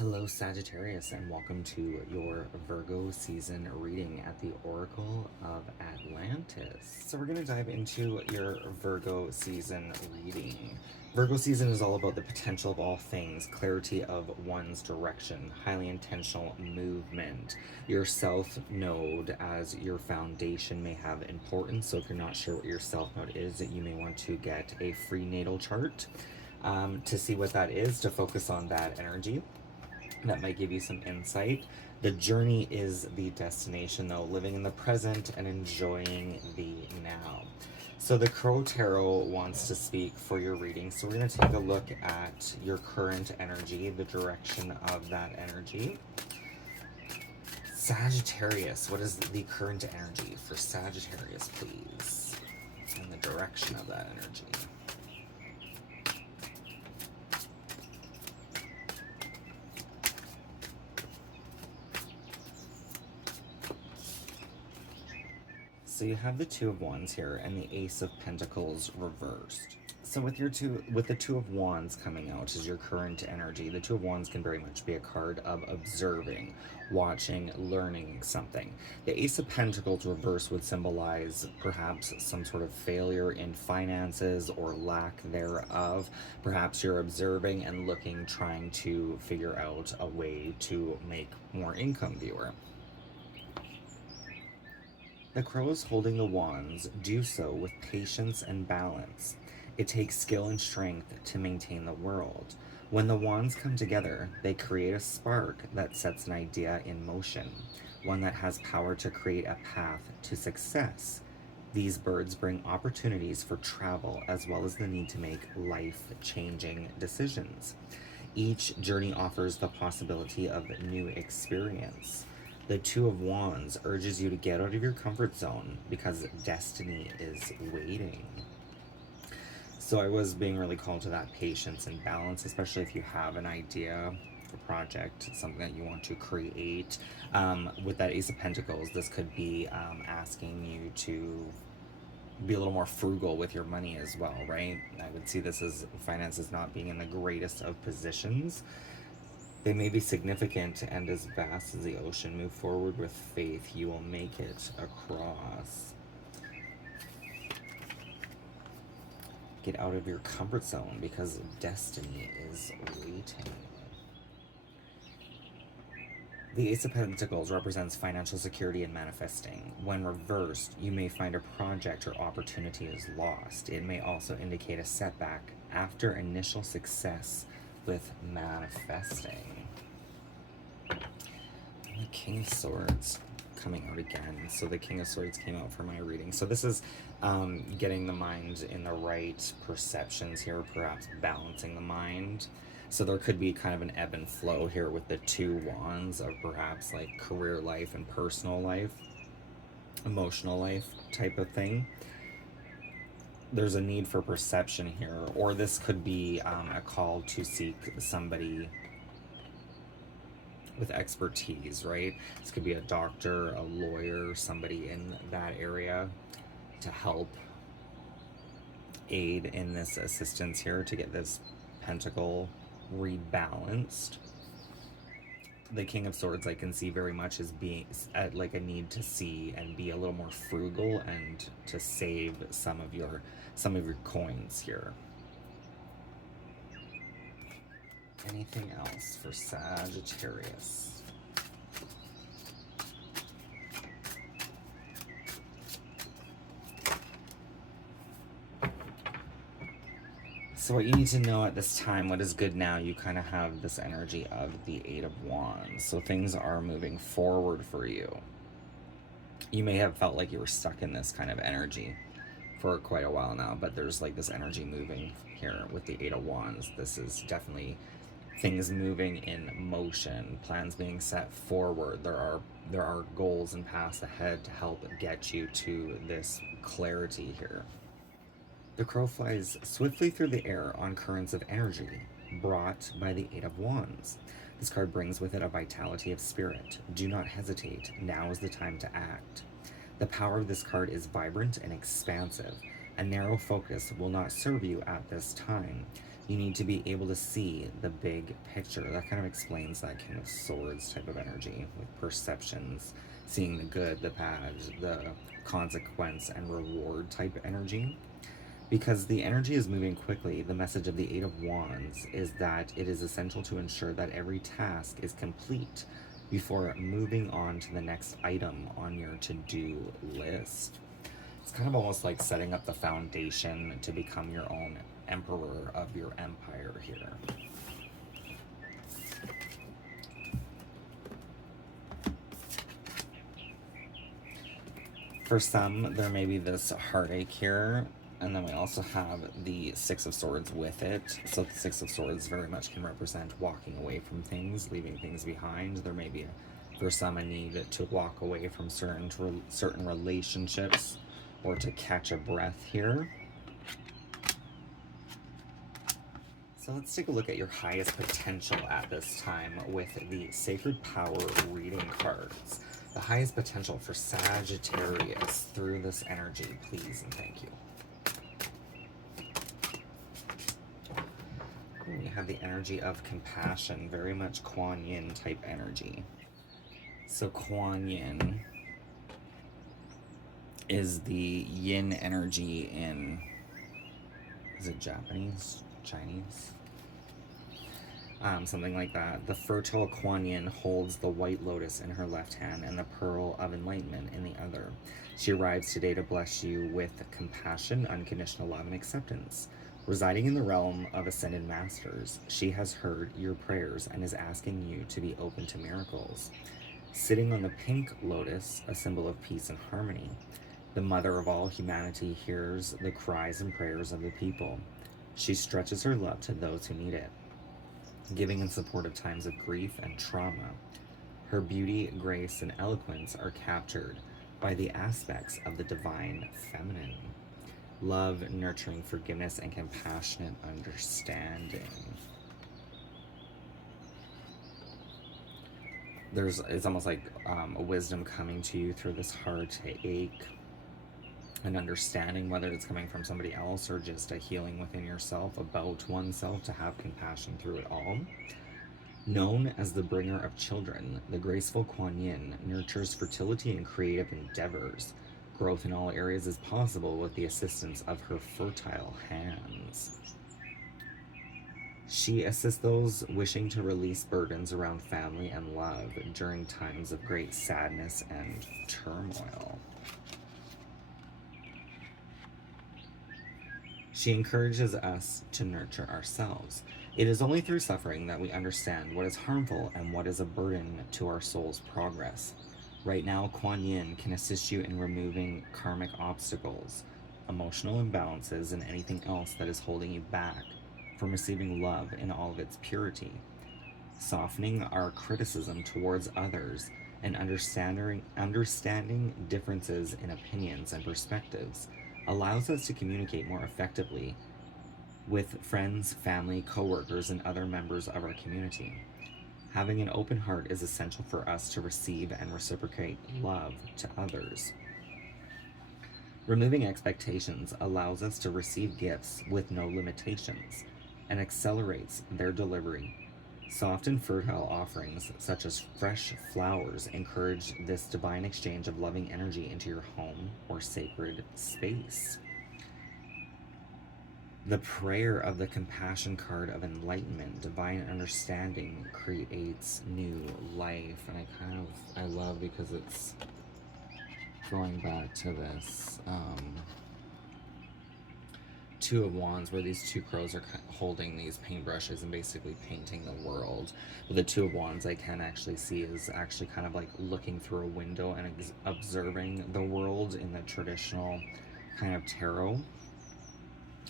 Hello, Sagittarius, and welcome to your Virgo season reading at the Oracle of Atlantis. So, we're going to dive into your Virgo season reading. Virgo season is all about the potential of all things, clarity of one's direction, highly intentional movement. Your self node as your foundation may have importance. So, if you're not sure what your self node is, you may want to get a free natal chart to see what that is, to focus on that energy. That might give you some insight. The journey is the destination, though, living in the present and enjoying the now. So the Crow Tarot wants to speak for your reading. So we're going to take a look at your current energy, the direction of that energy. Sagittarius, what is the current energy for Sagittarius, please? And the direction of that energy. So you have the Two of Wands here and the Ace of Pentacles reversed. So with the Two of Wands coming out as your current energy, the Two of Wands can very much be a card of observing, watching, learning something. The Ace of Pentacles reverse would symbolize perhaps some sort of failure in finances or lack thereof. Perhaps you're observing and looking, trying to figure out a way to make more income, viewer. The crows holding the wands do so with patience and balance. It takes skill and strength to maintain the world. When the wands come together, they create a spark that sets an idea in motion, one that has power to create a path to success. These birds bring opportunities for travel as well as the need to make life-changing decisions. Each journey offers the possibility of new experience. The Two of Wands urges you to get out of your comfort zone because destiny is waiting. So I was being really called to that patience and balance, especially if you have an idea, a project, something that you want to create. With that Ace of Pentacles, this could be asking you to be a little more frugal with your money as well, right? I would see this as finances not being in the greatest of positions. They may be significant and as vast as the ocean. Move forward with faith. You will make it across. Get out of your comfort zone because destiny is waiting. The Ace of Pentacles represents financial security and manifesting. When reversed, you may find a project or opportunity is lost. It may also indicate a setback after initial success with manifesting. The King of Swords coming out again. So the King of Swords came out for my reading. So this is getting the mind in the right perceptions here, perhaps balancing the mind. So there could be kind of an ebb and flow here with the Two Wands of perhaps like career life and personal life, emotional life type of thing. There's a need for perception here, or this could be a call to seek somebody with expertise, right? This could be a doctor, a lawyer, somebody in that area to help aid in this assistance here to get this pentacle rebalanced. The King of Swords I can see very much as being at like a need to see and be a little more frugal and to save some of your coins here. Anything else for Sagittarius? So what you need to know at this time, what is good now, you kind of have this energy of the Eight of Wands. So things are moving forward for you. You may have felt like you were stuck in this kind of energy for quite a while now, but there's like this energy moving here with the Eight of Wands. This is definitely things moving in motion, plans being set forward. There are goals and paths ahead to help get you to this clarity here. The crow flies swiftly through the air on currents of energy brought by the Eight of Wands. This card brings with it a vitality of spirit. Do not hesitate. Now is the time to act. The power of this card is vibrant and expansive. A narrow focus will not serve you at this time. You need to be able to see the big picture. That kind of explains that King of Swords type of energy with perceptions, seeing the good, the bad, the consequence and reward type energy. Because the energy is moving quickly, the message of the Eight of Wands is that it is essential to ensure that every task is complete before moving on to the next item on your to-do list. It's kind of almost like setting up the foundation to become your own emperor of your empire here. For some, there may be this heartache here, and then we also have the Six of Swords with it. So the Six of Swords very much can represent walking away from things, leaving things behind. There may be, for some, a need to walk away from certain relationships or to catch a breath here. So let's take a look at your highest potential at this time with the Sacred Power reading cards. The highest potential for Sagittarius through this energy, please and thank you. We have the energy of compassion, very much Kuan Yin type energy. So Kuan Yin is the yin energy in, is it Japanese? Chinese? Something like that. The fertile Kuan Yin holds the white lotus in her left hand and the pearl of enlightenment in the other. She arrives today to bless you with compassion, unconditional love, and acceptance. Residing in the realm of ascended masters, she has heard your prayers and is asking you to be open to miracles. Sitting on the pink lotus, a symbol of peace and harmony, the mother of all humanity hears the cries and prayers of the people. She stretches her love to those who need it, giving in support of times of grief and trauma. Her beauty, grace, and eloquence are captured by the aspects of the divine feminine. Love, nurturing, forgiveness, and compassionate understanding. It's almost like a wisdom coming to you through this heartache, and understanding whether it's coming from somebody else or just a healing within yourself about oneself to have compassion through it all. Known as the bringer of children, the graceful Kuan Yin nurtures fertility and creative endeavors. Growth in all areas is possible with the assistance of her fertile hands. She assists those wishing to release burdens around family and love during times of great sadness and turmoil. She encourages us to nurture ourselves. It is only through suffering that we understand what is harmful and what is a burden to our soul's progress. Right now, Kuan Yin can assist you in removing karmic obstacles, emotional imbalances, and anything else that is holding you back from receiving love in all of its purity, softening our criticism towards others, and understanding differences in opinions and perspectives allows us to communicate more effectively with friends, family, co-workers, and other members of our community. Having an open heart is essential for us to receive and reciprocate love to others. Removing expectations allows us to receive gifts with no limitations and accelerates their delivery. Soft and fertile offerings, such as fresh flowers, encourage this divine exchange of loving energy into your home or sacred space. The prayer of the compassion card of enlightenment, divine understanding creates new life. And I love because it's going back to this Two of Wands, where these two crows are holding these paintbrushes and basically painting the world. But the Two of Wands I can actually see is actually kind of like looking through a window and observing the world in the traditional kind of tarot.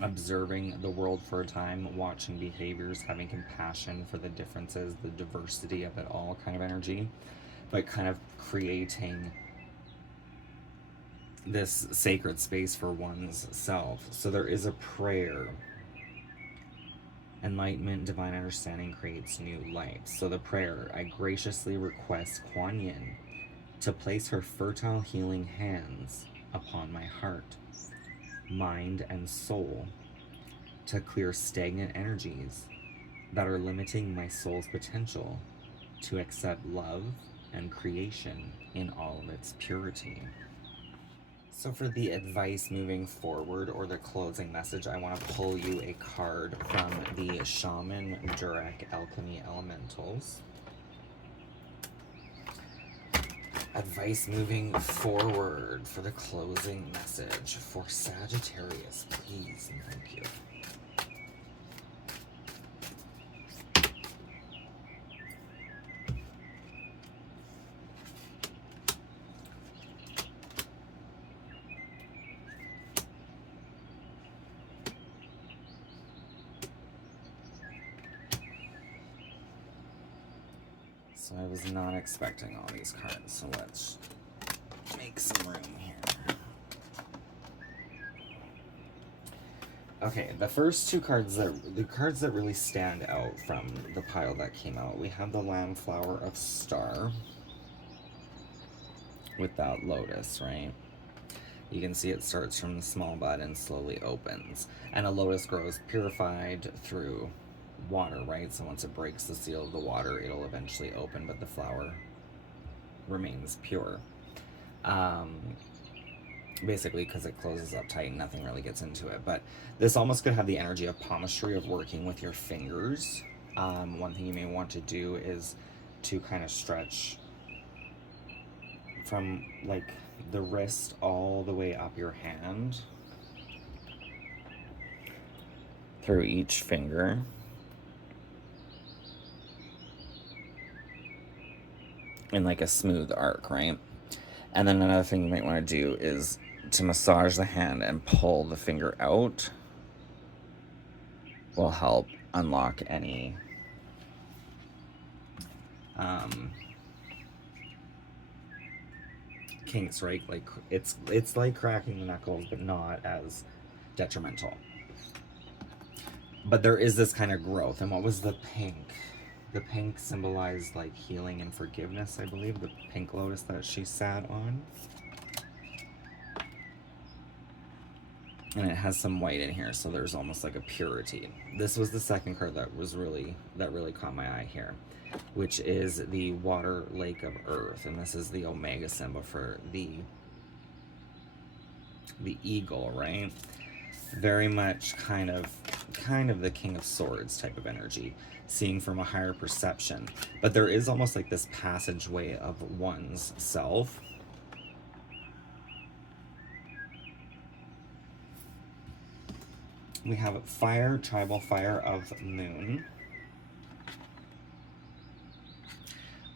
Observing the world for a time, watching behaviors, having compassion for the differences, the diversity of it all kind of energy, but kind of creating this sacred space for one's self. So there is a prayer. Enlightenment, divine understanding creates new life. So the prayer, I graciously request Kuan Yin to place her fertile healing hands upon my heart, mind, and soul, to clear stagnant energies that are limiting my soul's potential to accept love and creation in all of its purity. So for the advice moving forward, or the closing message, I want to pull you a card from the Shaman Durek Alchemy Elementals. Advice moving forward for the closing message for Sagittarius, please and thank you. So I was not expecting all these cards, so let's make some room here. Okay, the first two cards, the cards that really stand out from the pile that came out, we have the Landflower of Star with that lotus, right? You can see it starts from the small bud and slowly opens. And a lotus grows purified through water, right? So once it breaks the seal of the water, it'll eventually open, but the flower remains pure. Basically because it closes up tight and nothing really gets into it. But this almost could have the energy of palmistry, of working with your fingers. One thing you may want to do is to kind of stretch from like the wrist all the way up your hand through each finger. In like a smooth arc, right? And then another thing you might want to do is to massage the hand and pull the finger out. Will help unlock any kinks, right? Like it's like cracking the knuckles, but not as detrimental. But there is this kind of growth. And what was the pink? The pink symbolized like healing and forgiveness, I believe. The pink lotus that she sat on. And it has some white in here, so there's almost like a purity. This was the second card that really caught my eye here, which is the Water Lake of Earth, and this is the Omega symbol for the eagle, right? Very much kind of the King of Swords type of energy, seeing from a higher perception. But there is almost like this passageway of one's self. We have fire, tribal fire of moon.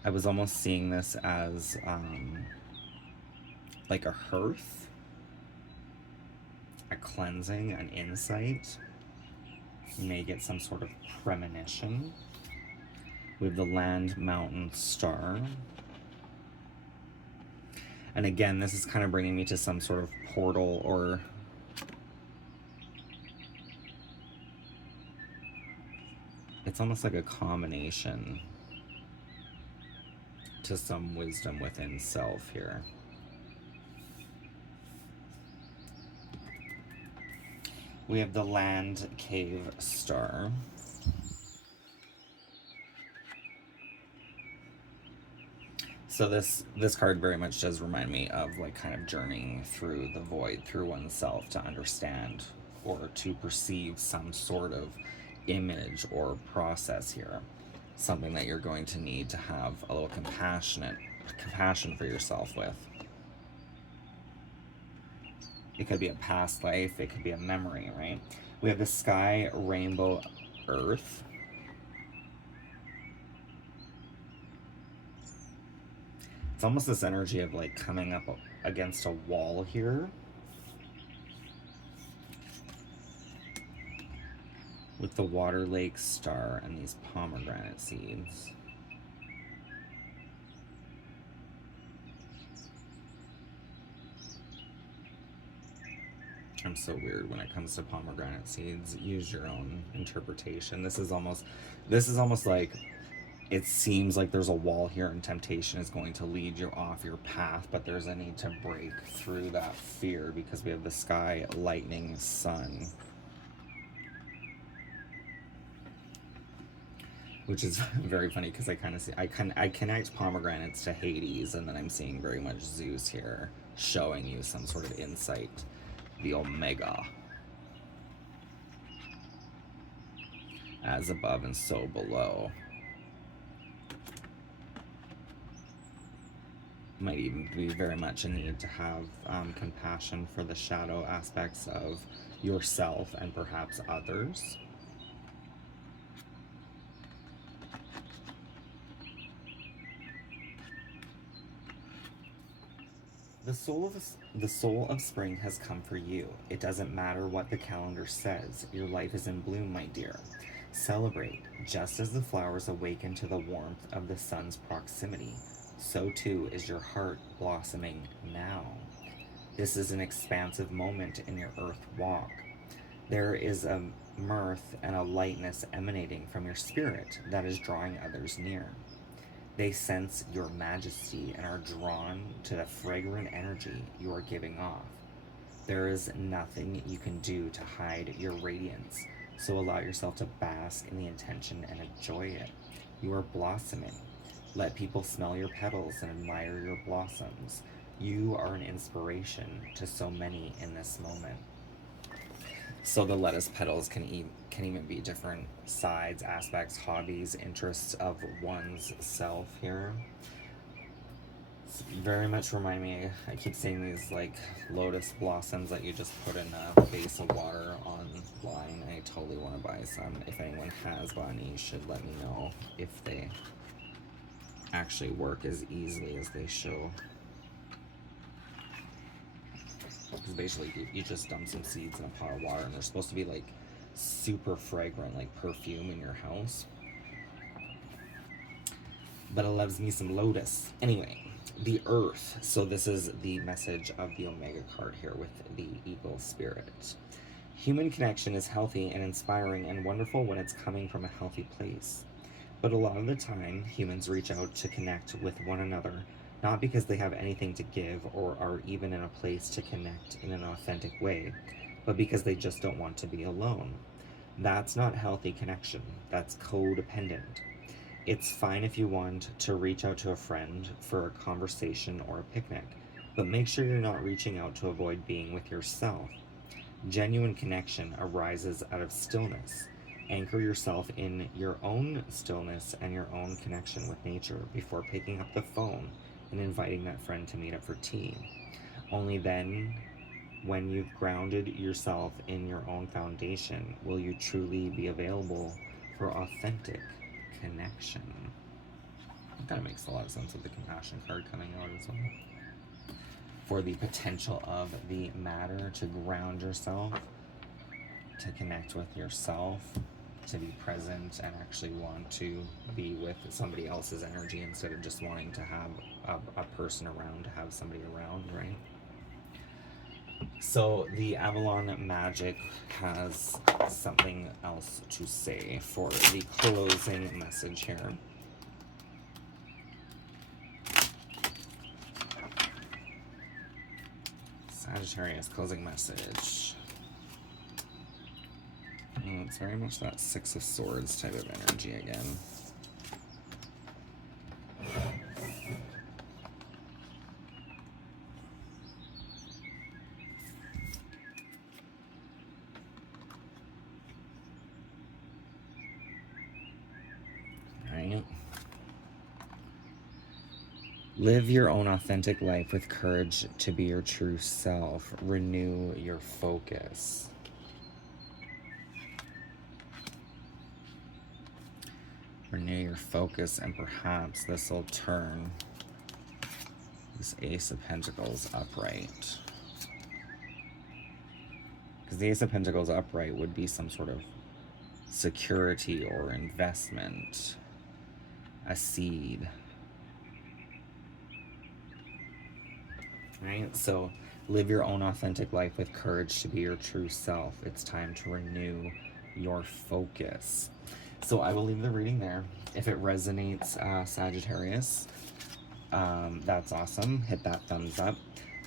I was almost seeing this as like a hearth, a cleansing, an insight. You may get some sort of premonition. We have the land, mountain, star. And again, this is kind of bringing me to some sort of portal, or it's almost like a combination to some wisdom within self here. We have the land, cave, star. So this card very much does remind me of like kind of journeying through the void, through oneself, to understand or to perceive some sort of image or process here. Something that you're going to need to have a little compassion for yourself with. It could be a past life, it could be a memory, right? We have the sky, rainbow, earth. It's almost this energy of like coming up against a wall here. With the water lake star and these pomegranate seeds. I'm so weird when it comes to pomegranate seeds. Use your own interpretation. This is almost like, it seems like there's a wall here and temptation is going to lead you off your path, but there's a need to break through that fear because we have the sky, lightning, sun. which is very funny because I kind of see I connect pomegranates to Hades, and then I'm seeing very much Zeus here, showing you some sort of insight. The Omega, as above and so below. Might even be very much a need to have compassion for the shadow aspects of yourself and perhaps others. The soul of spring has come for you. It doesn't matter what the calendar says. Your life is in bloom, my dear. Celebrate. Just as the flowers awaken to the warmth of the sun's proximity, so too is your heart blossoming now. This is an expansive moment in your earth walk. There is a mirth and a lightness emanating from your spirit that is drawing others near. They sense your majesty and are drawn to the fragrant energy you are giving off. There is nothing you can do to hide your radiance, so allow yourself to bask in the intention and enjoy it. You are blossoming. Let people smell your petals and admire your blossoms. You are an inspiration to so many in this moment. So the lettuce petals can even be different sides, aspects, hobbies, interests of one's self here. It's very much remind me, I keep seeing these like lotus blossoms that you just put in a vase of water online. I totally want to buy some. If anyone has one, you should let me know if they actually work as easily as they show. Because basically you just dump some seeds in a pot of water and they're supposed to be like super fragrant, like perfume in your house. But it loves me some lotus. Anyway, the earth. So this is the message of the Omega card here with the eagle spirit. Human connection is healthy and inspiring and wonderful when it's coming from a healthy place. But a lot of the time, humans reach out to connect with one another, not because they have anything to give or are even in a place to connect in an authentic way, but because they just don't want to be alone. That's not healthy connection. That's codependent. It's fine if you want to reach out to a friend for a conversation or a picnic, but make sure you're not reaching out to avoid being with yourself. Genuine connection arises out of stillness. Anchor yourself in your own stillness and your own connection with nature before picking up the phone and inviting that friend to meet up for tea. Only then, when you've grounded yourself in your own foundation, will you truly be available for authentic connection. That kind of makes a lot of sense with the compassion card coming out as well. For the potential of the matter to ground yourself, to connect with yourself, to be present and actually want to be with somebody else's energy instead of just wanting to have a person around, to have somebody around, right? So the Avalon Magic has something else to say for the closing message here. Sagittarius closing message. It's very much that Six of Swords type of energy again. Right. Live your own authentic life with courage to be your true self. Renew your focus. Renew your focus, and perhaps this will turn this Ace of Pentacles upright. Because the Ace of Pentacles upright would be some sort of security or investment, a seed. Right? So live your own authentic life with courage to be your true self. It's time to renew your focus. So I will leave the reading there. If it resonates, Sagittarius, that's awesome. Hit that thumbs up.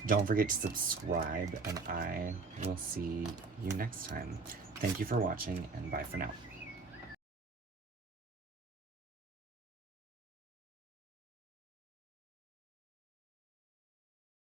Don't forget to subscribe, and I will see you next time. Thank you for watching, and bye for now.